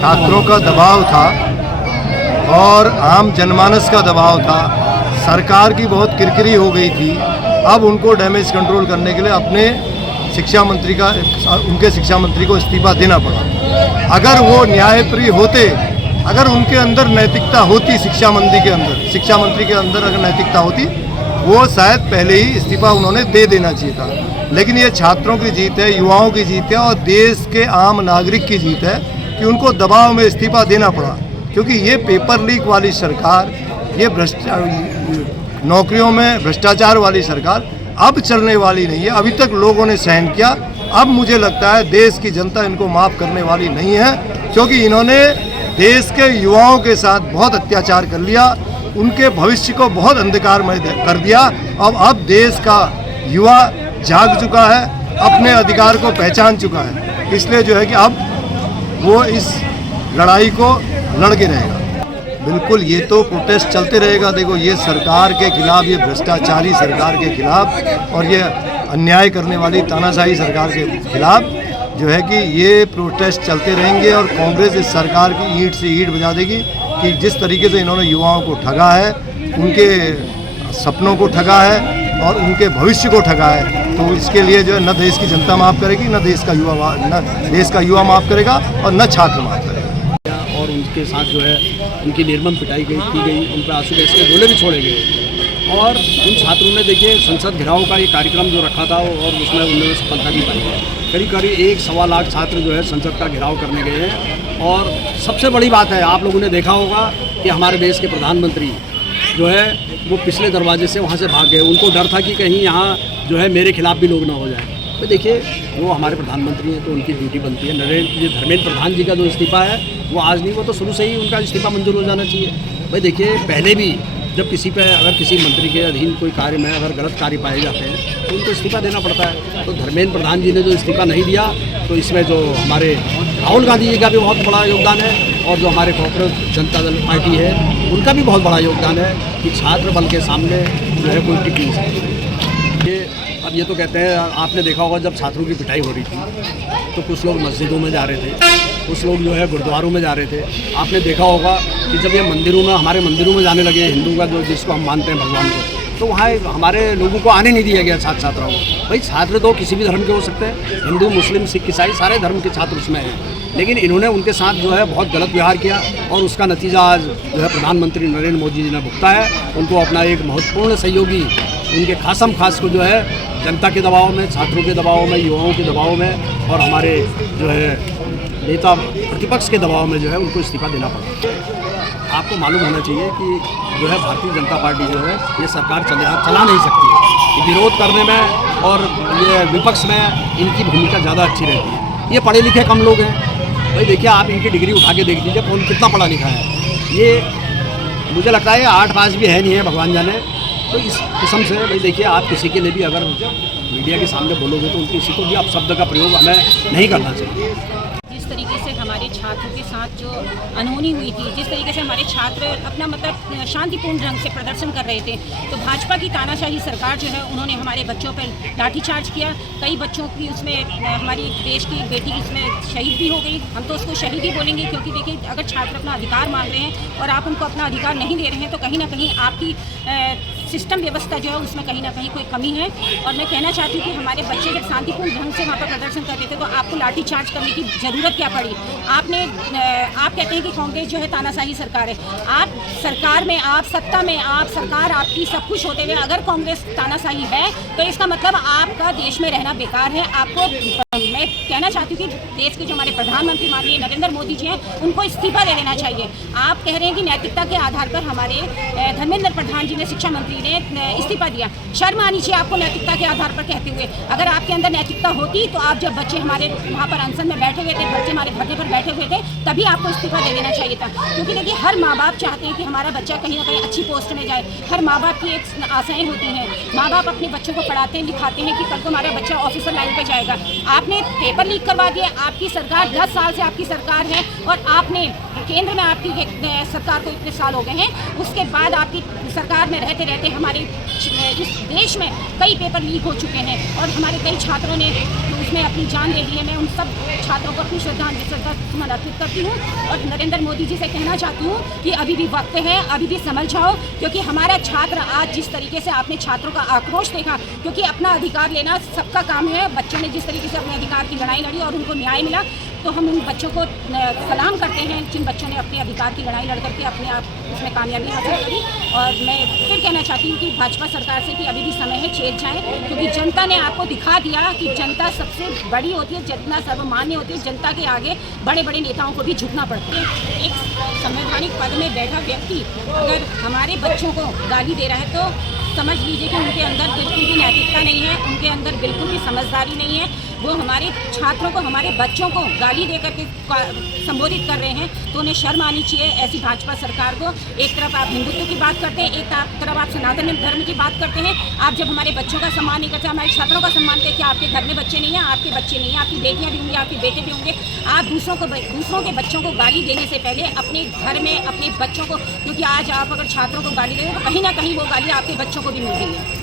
छात्रों का दबाव था और आम जनमानस का दबाव था। सरकार की बहुत किरकिरी हो गई थी। अब उनको डैमेज कंट्रोल करने के लिए अपने उनके शिक्षा मंत्री को इस्तीफा देना पड़ा। अगर वो न्यायप्रिय होते, अगर उनके अंदर नैतिकता होती, शिक्षा मंत्री के अंदर अगर नैतिकता होती, वो शायद पहले ही इस्तीफा उन्होंने दे देना चाहिए था। लेकिन ये छात्रों की जीत है, युवाओं की जीत है और देश के आम नागरिक की जीत है कि उनको दबाव में इस्तीफा देना पड़ा। क्योंकि ये पेपर लीक वाली सरकार, ये नौकरियों में भ्रष्टाचार वाली सरकार अब चलने वाली नहीं है। अभी तक लोगों ने सहन किया, अब मुझे लगता है देश की जनता इनको माफ़ करने वाली नहीं है, क्योंकि इन्होंने देश के युवाओं के साथ बहुत अत्याचार कर लिया, उनके भविष्य को बहुत अंधकारमय कर दिया। अब देश का युवा जाग चुका है, अपने अधिकार को पहचान चुका है, इसलिए जो है कि अब वो इस लड़ाई को लड़ के रहेगा। बिल्कुल, ये तो प्रोटेस्ट चलते रहेगा। देखो, ये सरकार के खिलाफ, ये भ्रष्टाचारी सरकार के खिलाफ और ये अन्याय करने वाली तानाशाही सरकार के खिलाफ जो है कि ये प्रोटेस्ट चलते रहेंगे और कांग्रेस इस सरकार की ईंट से ईंट बजा देगी कि जिस तरीके से इन्होंने युवाओं को ठगा है, उनके सपनों को ठगा है और उनके भविष्य को ठगा है, तो इसके लिए जो है न देश की जनता माफ़ करेगी, न देश का युवा माफ़ करेगा और न छात्र माफ़ करेगा। और उनके साथ जो है उनकी निर्मम पिटाई की गई, उन पर आंसू गैस के गोले भी छोड़े गए और उन छात्रों ने देखिए संसद घेराव का ये कार्यक्रम जो रखा था और उसमें उन्होंने सफलता भी पाई है। करीब 1-1.25 लाख छात्र जो है संसद का घेराव करने गए हैं। और सबसे बड़ी बात है, आप लोगों ने देखा होगा कि हमारे देश के प्रधानमंत्री जो है वो पिछले दरवाजे से वहाँ से भाग गए। उनको डर था कि कहीं यहाँ जो है मेरे खिलाफ भी लोग ना हो जाए। तो देखिए, वो हमारे प्रधानमंत्री हैं तो उनकी ड्यूटी बनती है। धर्मेंद्र प्रधान जी का जो इस्तीफा है वो आज नहीं, वो तो शुरू से ही उनका इस्तीफा मंजूर हो जाना चाहिए। भाई देखिए, पहले भी जब अगर किसी मंत्री के अधीन कोई कार्य में अगर गलत कार्य पाए जाते हैं तो उनको इस्तीफा देना पड़ता है। तो धर्मेंद्र प्रधान जी ने जो इस्तीफा नहीं दिया, तो इसमें जो हमारे राहुल गांधी जी का भी बहुत बड़ा योगदान है और जो हमारे कांग्रेस जनता दल पार्टी है उनका भी बहुत बड़ा योगदान है कि छात्र बल के सामने जो है कोई टिक नहीं सकती। अब ये तो कहते हैं, आपने देखा होगा जब छात्रों की पिटाई हो रही थी तो कुछ लोग मस्जिदों में जा रहे थे, कुछ लोग जो है गुरुद्वारों में जा रहे थे। आपने देखा होगा कि जब ये हमारे मंदिरों में जाने लगे हिंदू का, जो जिसको हम मानते हैं भगवान को, तो वहाँ हमारे लोगों को आने नहीं दिया गया छात्र छात्राओं को। भाई छात्र तो किसी भी धर्म के हो सकते हैं, हिंदू, मुस्लिम, सिख, ईसाई सारे धर्म के छात्र उसमें हैं। लेकिन इन्होंने उनके साथ जो है बहुत गलत व्यवहार किया और उसका नतीजा आज जो है प्रधानमंत्री नरेंद्र मोदी जी ने भुगता है। उनको अपना एक महत्वपूर्ण सहयोगी, उनके खासम खास को जो है जनता के दबाव में, छात्रों के दबाव में, युवाओं के दबाव में और हमारे जो है नेता प्रतिपक्ष के दबाव में जो है उनको इस्तीफा देना पड़ा। आपको मालूम होना चाहिए कि जो है भारतीय जनता पार्टी जो है ये सरकार चला नहीं सकती। विरोध करने में और ये विपक्ष में इनकी भूमिका ज़्यादा अच्छी रहती है। ये पढ़े लिखे कम लोग हैं। भाई देखिए, आप इनकी डिग्री उठा के देख लीजिए कौन कितना पढ़ा लिखा है। ये मुझे लगता है 8 पास भी है नहीं है, भगवान जाने। तो इस किस्म से भाई देखिए, आप किसी के लिए भी अगर मीडिया के सामने बोलोगे तो किसी को भी आप शब्द का प्रयोग हमें नहीं करना चाहिए। जिस तरीके से हमारे छात्रों के साथ जो अनहोनी हुई थी, जिस तरीके से हमारे छात्र अपना मतलब शांतिपूर्ण ढंग से प्रदर्शन कर रहे थे, तो भाजपा की तानाशाही सरकार जो है उन्होंने हमारे बच्चों पर लाठीचार्ज किया। कई बच्चों की उसमें हमारी देश की बेटी इसमें शहीद भी हो गई। हम तो उसको शहीद ही बोलेंगे, क्योंकि देखिए, अगर छात्र अपना अधिकार मांग रहे हैं और आप उनको अपना अधिकार नहीं दे रहे हैं तो कहीं ना कहीं आपकी सिस्टम व्यवस्था जो है उसमें कहीं ना कहीं कोई कमी है। और मैं कहना चाहती हूँ कि हमारे बच्चे जब शांतिपूर्ण ढंग से वहाँ पर प्रदर्शन करते थे तो आपको लाठीचार्ज करने की ज़रूरत क्या पड़ी? आप कहते हैं कि कांग्रेस जो है तानाशाही सरकार है। आप सरकार में, आप सत्ता में, आप सरकार आपकी सब कुछ होते हुए अगर कांग्रेस तानाशाही है तो इसका मतलब आपका देश में रहना बेकार है। आपको मैं कहना चाहती हूँ कि देश के जो हमारे प्रधानमंत्री माननीय नरेंद्र मोदी जी हैं उनको इस्तीफा दे देना चाहिए। आप कह रहे हैं कि नैतिकता के आधार पर हमारे धर्मेंद्र प्रधान जी ने, शिक्षा मंत्री ने इस्तीफा दिया। शर्म आनी चाहिए आपको नैतिकता के आधार पर कहते हुए। अगर आपके अंदर नैतिकता होती तो आप जब बच्चे हमारे वहाँ पर अनशन में बैठे हुए थे, बच्चे हमारे धरने पर बैठे हुए थे, तभी आपको इस्तीफा दे देना चाहिए था। क्योंकि देखिए, हर माँ बाप चाहते हैं कि हमारा बच्चा कहीं ना कहीं अच्छी पोस्ट में जाए। हर माँ बाप की एक आशाएं होती हैं। माँ बाप अपने बच्चों को पढ़ाते हैं, लिखाते हैं कि कल को हमारा बच्चा ऑफिसर लाइन पर जाएगा। आपने पेपर लीक करवा दिया। आपकी सरकार 10 साल से आपकी सरकार है और आपने केंद्र में आपकी सरकार को इतने साल हो गए हैं, उसके बाद आपकी सरकार में रहते रहते हमारे इस देश में कई पेपर लीक हो चुके हैं और हमारे कई छात्रों ने जिसमें अपनी जान दे दी है, मैं उन सब छात्रों को अपनी श्रद्धांजलि अर्पित करती हूँ और नरेंद्र मोदी जी से कहना चाहती हूँ कि अभी भी वक्त है, अभी भी समझ जाओ, क्योंकि हमारा छात्र आज जिस तरीके से आपने छात्रों का आक्रोश देखा, क्योंकि अपना अधिकार लेना सबका काम है। बच्चों ने जिस तरीके से अपने अधिकार की लड़ाई लड़ी और उनको न्याय मिला, तो हम उन बच्चों को सलाम करते हैं जिन बच्चों ने अपने अधिकार की लड़ाई लड़ करके अपने आप उसमें कामयाबी हासिल करी। और मैं फिर कहना चाहती हूँ कि भाजपा सरकार से कि अभी भी समय है, चेत जाए, क्योंकि जनता ने आपको दिखा दिया कि जनता सबसे बड़ी होती है, जनता सर्वमान्य होती है। जनता के आगे बड़े बड़े नेताओं को भी झुकना पड़ता है। एक संवैधानिक पद में बैठा व्यक्ति अगर हमारे बच्चों को गाली दे रहा है तो समझ लीजिए कि उनके अंदर बिल्कुल भी नैतिकता नहीं है, उनके अंदर बिल्कुल भी समझदारी नहीं है। वो हमारे छात्रों को, हमारे बच्चों को गाली दे करके संबोधित कर रहे हैं, तो उन्हें शर्म आनी चाहिए ऐसी भाजपा सरकार को। एक तरफ आप हिंदुत्व की बात करते हैं, एक तरफ आप सनातन धर्म की बात करते हैं। आप जब हमारे बच्चों का सम्मान नहीं करते, हमारे छात्रों का सम्मान करते, क्या आपके घर में बच्चे नहीं हैं? आपके बच्चे नहीं हैं, आपकी बेटियाँ भी होंगी, आपके बेटे भी होंगे। आप दूसरों के बच्चों को गाली देने से पहले अपने घर में अपने बच्चों को, क्योंकि आज आप अगर छात्रों को गाली दे रहे हैं तो कहीं ना कहीं वो गाली आपके बच्चों को भी मिल रही है।